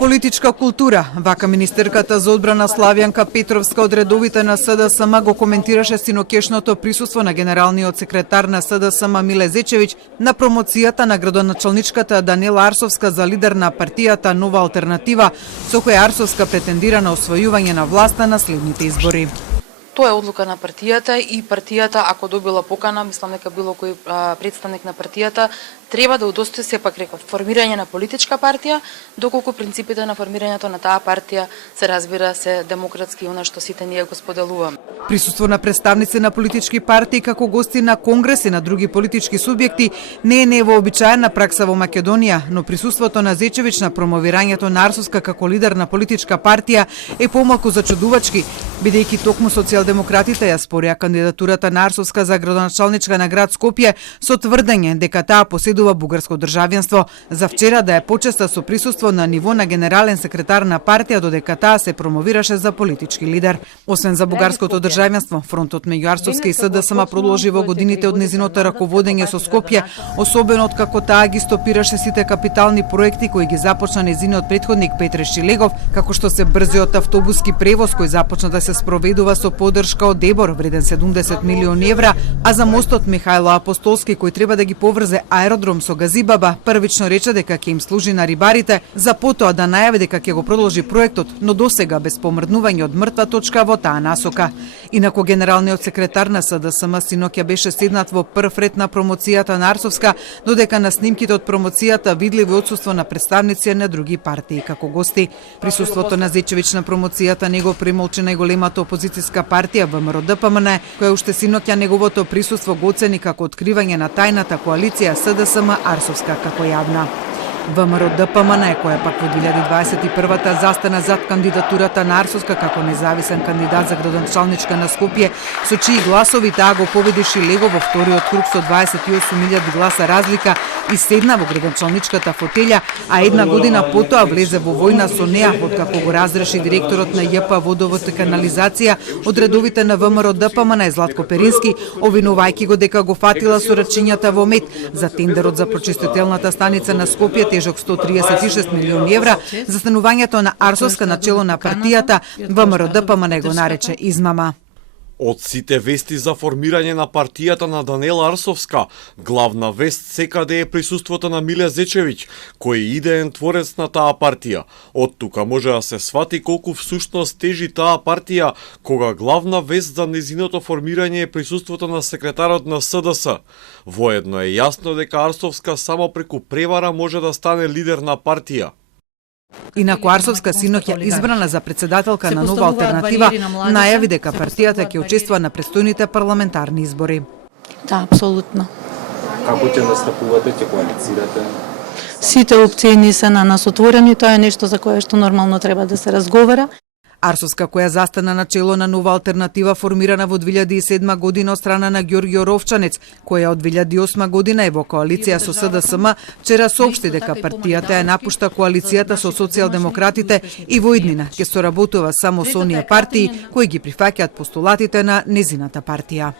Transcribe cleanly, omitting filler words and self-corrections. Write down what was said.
Политичка култура, вака министерката за одбрана Славјанка Петровска од редовите на СДСМ го коментираше синокешното присуство на генералниот секретар на СДСМ Миле Зечевиќ на промоцијата на градоначалничката Даниела Арсовска за лидер на партијата Нова алтернатива, со која Арсовска претендира на освојување на власта на следните избори. Тоа е одлука на партијата и партијата, ако добила покана, мислам дека било кој представник на партијата, треба да удостои сепак реков формирање на политичка партија, доколку принципите на формирањето на таа партија се разбира се демократски, она што сите ние го споделуваме. Присуство на представници на политички партии како гости на конгрес и на други политички субјекти не е невообичаена пракса во Македонија, но присуството на Зечевиќ на промовирањето на Арсовска како лидер на политичка партија е помалку зачудувачки, бидејќи токму социјалдемократите ја спореа кандидатурата на Арсовска за градоначалничка на град Скопје со тврдење дека таа поседува бугарско државјанство, за вчера да е почеста со присуство на ниво на генерален секретар на партија, додека таа се промовираше за политички лидер. Освен за бугарското државјанство, фронтот меѓу Арсовска и СДСМ продолжи во годините од незиното раководење со Скопје, особено откако таа ги стопираше сите капитални проекти кои ги започна незиниот претходник Петре Шилегов, како што се брзиот автобуски превоз кој започна да се спроведува со поддршка од Дебор вреден 70 милиони евра, а за мостот Михајло Апостолски кој треба да ги поврзе аеродром со Газибаба, првично рече дека ќе им служи на рибарите, за потоа да најави дека ќе го продолжи проектот, но досега без помрднување од мртва точка во таа насока. Инаку генералниот секретар на СДСМ синоќа беше седнат во прв ред на промоцијата на Арсовска, додека на снимките од промоцијата видливо отсуство на представници на други партии како гости. Присуството на Зечевиќ на промоцијата не го премолчи најголемата опозицијска партија ВМРО-ДПМН, која уште синоќа неговото присуство го оцени како откривање на тајната коалиција СДСМ Арсовска како јавна. ВМРО-ДПМН, која пак во 2021-та застана зад кандидатурата на Арсовска како независен кандидат за градоначалничка на Скопје, со чии гласови таа го победи Шилего во вториот круг со 28.000 гласа разлика и седна во градоначалничката фотелја, а една година потоа влезе во војна со неа откако го разреши директорот на ЈП Водовод и канализација од редовите на ВМРО-ДПМН Златко Перински, обвинувајќи го дека го фатила со рачињата во мед за тендерот за прочистителната станица на Скопје тежок 136 милиони евра, за станувањето на Арсовска на чело на партијата, ВМРО-ДПМН го нарече измама. Од сите вести за формирање на партијата на Даниела Арсовска, главна вест секаде е присуството на Миле Зечевиќ, кој е идеен творец на таа партија. Од тука може да се свати колку всушност тежи таа партија, кога главна вест за незиното формирање е присуството на секретарот на СДС. Воедно е јасно дека Арсовска само преку превара може да стане лидер на партија. Инаку Арсовска синоќа избрана за председателка на Нова алтернатива, најави дека партијата ќе учествува на престојните парламентарни избори. Да, апсолутно. Како ќе настапувате, ќе коалицирате? Сите опции ни се на нас отворени, тоа е нешто за кое што нормално треба да се разговара. Арсовска, која застана на чело на Нова алтернатива формирана во 2007 година од страна на Ѓорѓио Ровчанец, која од 2008 година е во коалиција со СДСМ, вчера соопшти дека партијата ја напушта коалицијата со социјалдемократите и во иднина ќе соработува само со оние партии кои ги прифаќаат постулатите на незината партија.